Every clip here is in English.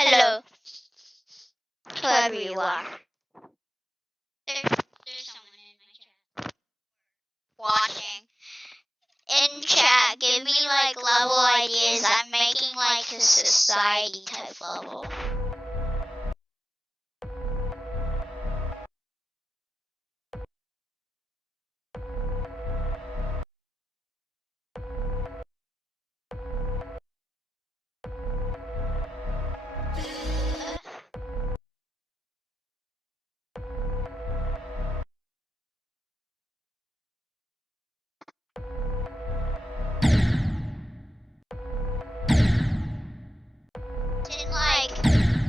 Hello, whoever you are. There's someone in my chat watching. In chat, give me like level ideas. I'm making like a society type level. In like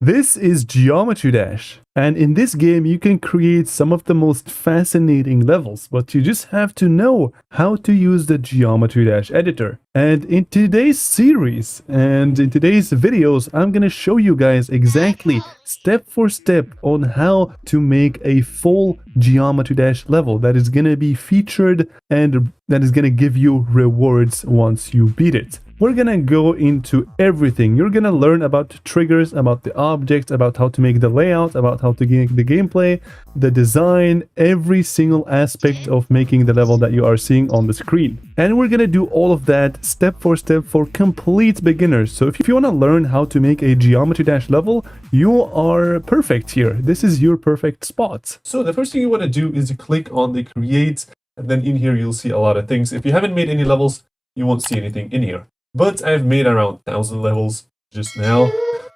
This is Geometry Dash, and in this game you can create some of the most fascinating levels, but you just have to know how to use the Geometry Dash editor. And in today's series and in today's videos, I'm gonna show you guys exactly step for step on how to make a full Geometry Dash level that is gonna be featured and that is gonna give you rewards once you beat it. We're gonna go into everything. You're gonna learn about the triggers, about the objects, about how to make the layout, about how to make the gameplay, the design, every single aspect of making the level that you are seeing on the screen. And we're gonna do all of that step for step for complete beginners. So if you wanna learn how to make a Geometry Dash level, you are perfect here. This is your perfect spot. So the first thing you wanna do is click on the create, and then in here you'll see a lot of things. If you haven't made any levels, you won't see anything in here. But I've made around 1,000 levels just now.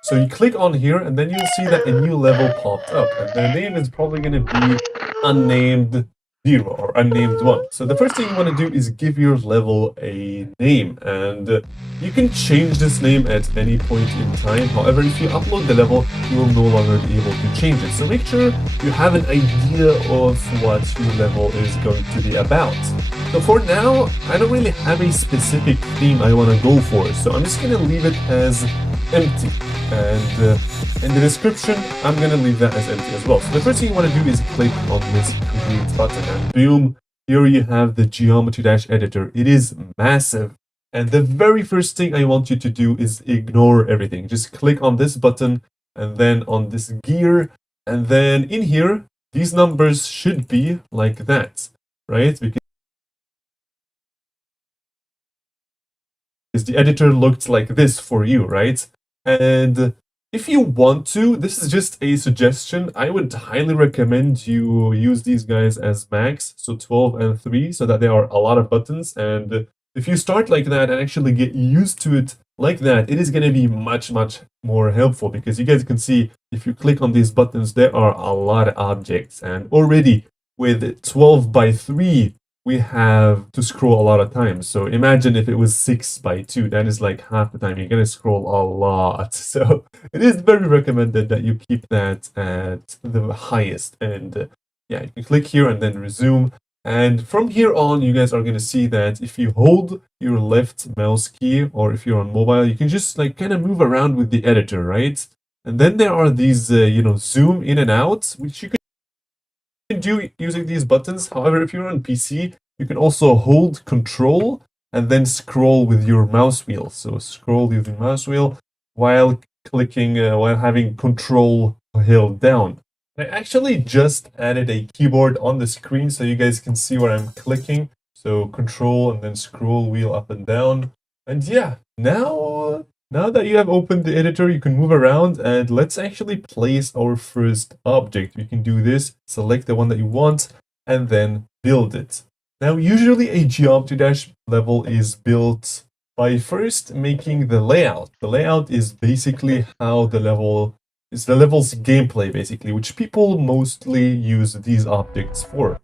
So you click on here and then you'll see that a new level popped up. And the name is probably going to be Unnamed 0 or Unnamed 1. So the first thing you want to do is give your level a name. And you can change this name at any point in time. However, if you upload the level, you will no longer be able to change it. So make sure you have an idea of what your level is going to be about. So for now, I don't really have a specific theme I want to go for, so I'm just going to leave it as empty. And in the description, I'm going to leave that as empty as well. So the first thing you want to do is click on this create button, and boom, here you have the Geometry Dash editor. It is massive. And the very first thing I want you to do is ignore everything. Just click on this button and then on this gear. And then in here, these numbers should be like that, right? Because the editor looked like this for you, right? And if you want to, this is just a suggestion. I would highly recommend you use these guys as max, so 12 and 3, so that there are a lot of buttons. And if you start like that and actually get used to it like that, it is going to be much more helpful, because you guys can see if you click on these buttons, there are a lot of objects. And already with 12 by 3, we have to scroll a lot of times. So imagine if it was 6 by 2, that is like half the time. You're going to scroll a lot. So it is very recommended that you keep that at the highest. And yeah, you can click here and then resume. And from here on, you guys are going to see that if you hold your left mouse key, or if you're on mobile, you can just like kind of move around with the editor, right? And then there are these, zoom in and out, which you can do using these buttons. However, if you're on PC, you can also hold Control and then scroll with your mouse wheel. So scroll using mouse wheel while clicking, while having Control held down. I actually just added a keyboard on the screen so you guys can see where I'm clicking. So Control and then scroll wheel up and down. And yeah, now that you have opened the editor, you can move around, and let's actually place our first object. You can do this, select the one that you want, and then build it. Now, usually a Geometry Dash level is built by first making the layout. The layout is basically how the level is, the level's gameplay basically, which people mostly use these objects for.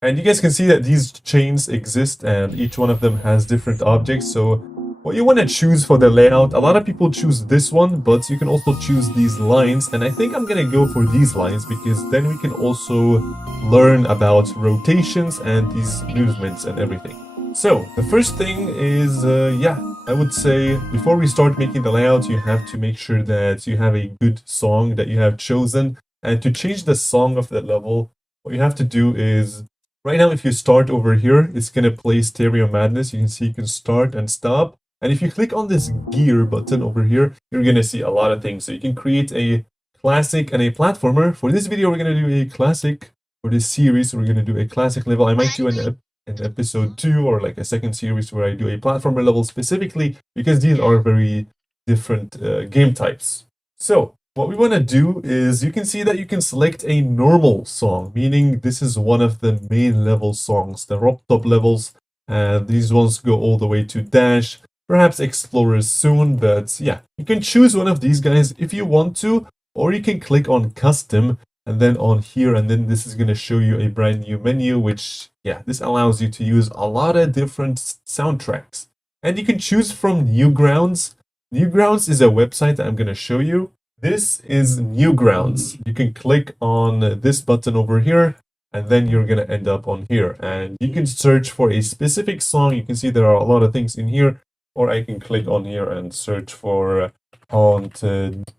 And you guys can see that these chains exist and each one of them has different objects. So what you want to choose for the layout, a lot of people choose this one, but you can also choose these lines. And I think I'm going to go for these lines because then we can also learn about rotations and these movements and everything. So the first thing is, yeah, I would say before we start making the layout, you have to make sure that you have a good song that you have chosen. And to change the song of that level, what you have to do is right now, if you start over here, it's going to play Stereo Madness. You can see you can start and stop. And if you click on this gear button over here, you're going to see a lot of things. So you can create a classic and a platformer. For this video, we're going to do a classic. For this series, we're going to do a classic level. I might do an episode 2 or like a second series where I do a platformer level specifically because these are very different game types. So what we want to do is you can see that you can select a normal song, meaning this is one of the main level songs, the rock top levels. These ones go all the way to Dash, perhaps Explorers soon, but yeah, you can choose one of these guys if you want to, or you can click on Custom and then on here, and then this is going to show you a brand new menu, which, yeah, this allows you to use a lot of different soundtracks. And you can choose from Newgrounds. Newgrounds is a website that I'm going to show you. This is Newgrounds. You can click on this button over here, and then you're going to end up on here. And you can search for a specific song. You can see there are a lot of things in here, or I can click on here and search for Haunted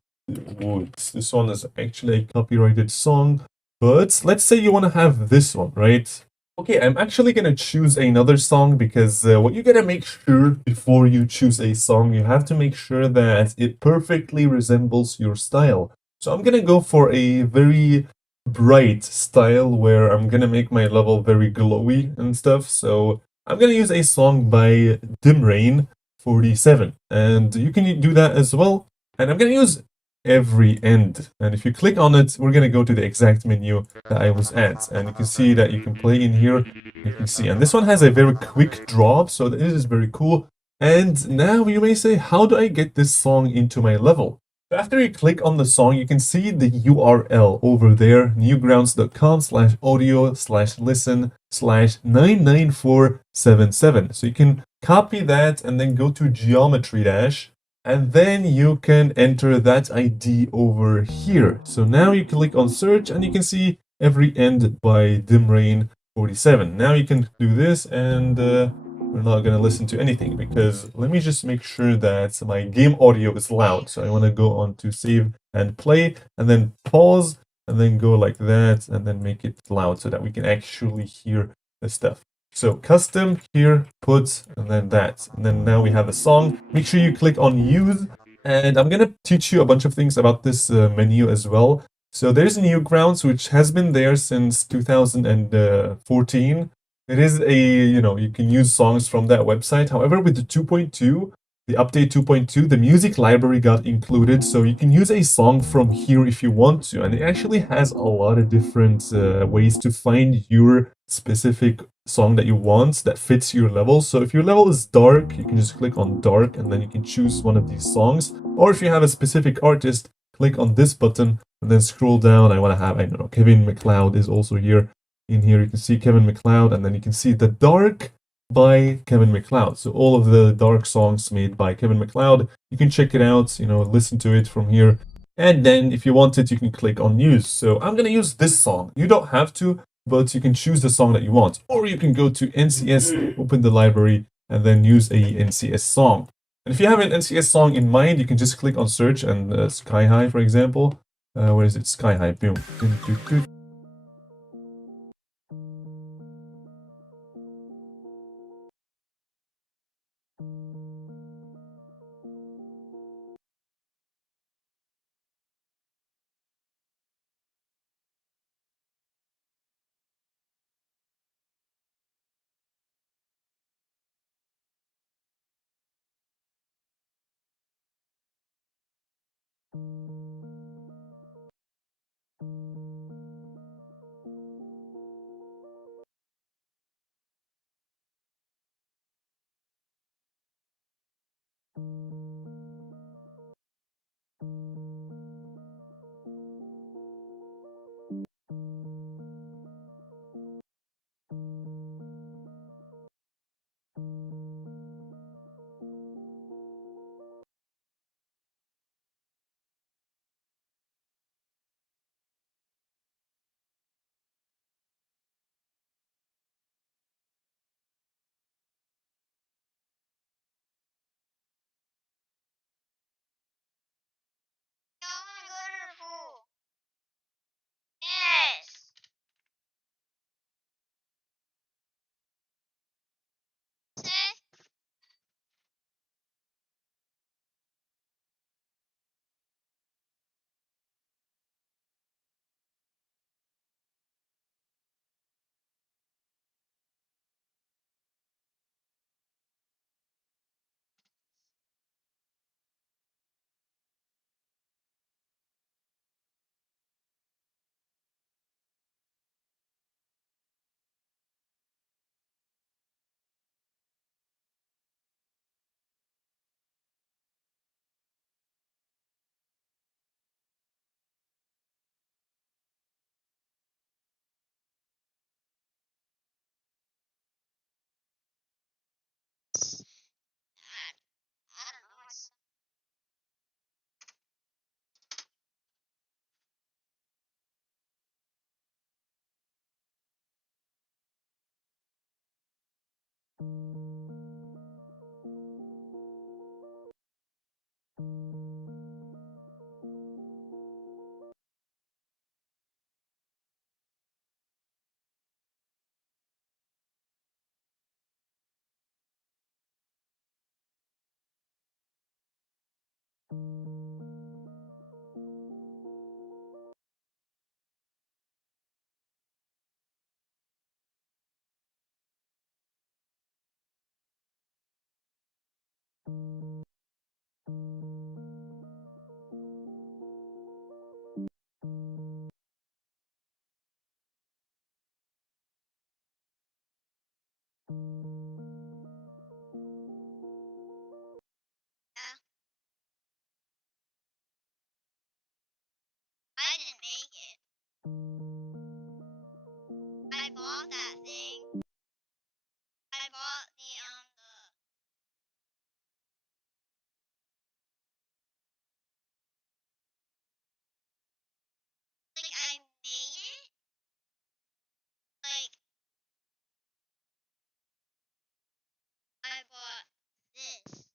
Woods. This one is actually a copyrighted song, but let's say you want to have this one, right? Okay, I'm actually gonna choose another song because what you gotta make sure before you choose a song, you have to make sure that it perfectly resembles your style. So I'm gonna go for a very bright style where I'm gonna make my level very glowy and stuff. So I'm gonna use a song by Dim Rain 47, and you can do that as well. And I'm gonna use every end, and if you click on it, we're gonna go to the exact menu that I was at, and you can see that you can play in here. You can see, and this one has a very quick drop, so this is very cool. And now you may say, how do I get this song into my level? After you click on the song, you can see the URL over there, newgrounds.com/audio/listen/99477. So you can copy that and then go to Geometry Dash, and then you can enter that ID over here. So now you click on search and you can see every end by Dimrain 47. Now you can do this, and we're not going to listen to anything because let me just make sure that my game audio is loud. So I want to go on to save and play and then pause and then go like that and then make it loud so that we can actually hear the stuff. So custom here, put, and then that. And then now we have a song. Make sure you click on use. And I'm going to teach you a bunch of things about this menu as well. So there's Newgrounds, which has been there since 2014. It is a, you can use songs from that website. However, with the 2.2, the update 2.2, the music library got included, so you can use a song from here if you want to. And it actually has a lot of different ways to find your specific song that you want that fits your level. So if your level is dark, you can just click on dark and then you can choose one of these songs. Or if you have a specific artist, click on this button and then scroll down. I want to have, I don't know, Kevin MacLeod is also here. In here, you can see Kevin MacLeod, and then you can see The Dark by Kevin MacLeod. So all of the dark songs made by Kevin MacLeod, you can check it out, listen to it from here. And then if you want it, you can click on use. So I'm going to use this song. You don't have to, but you can choose the song that you want. Or you can go to NCS, open the library, and then use a NCS song. And if you have an NCS song in mind, you can just click on search and Sky High, for example. Where is it? Sky High, boom. Yeah. I didn't make it. I bought that thing. I bought the like I made it. Like I bought this.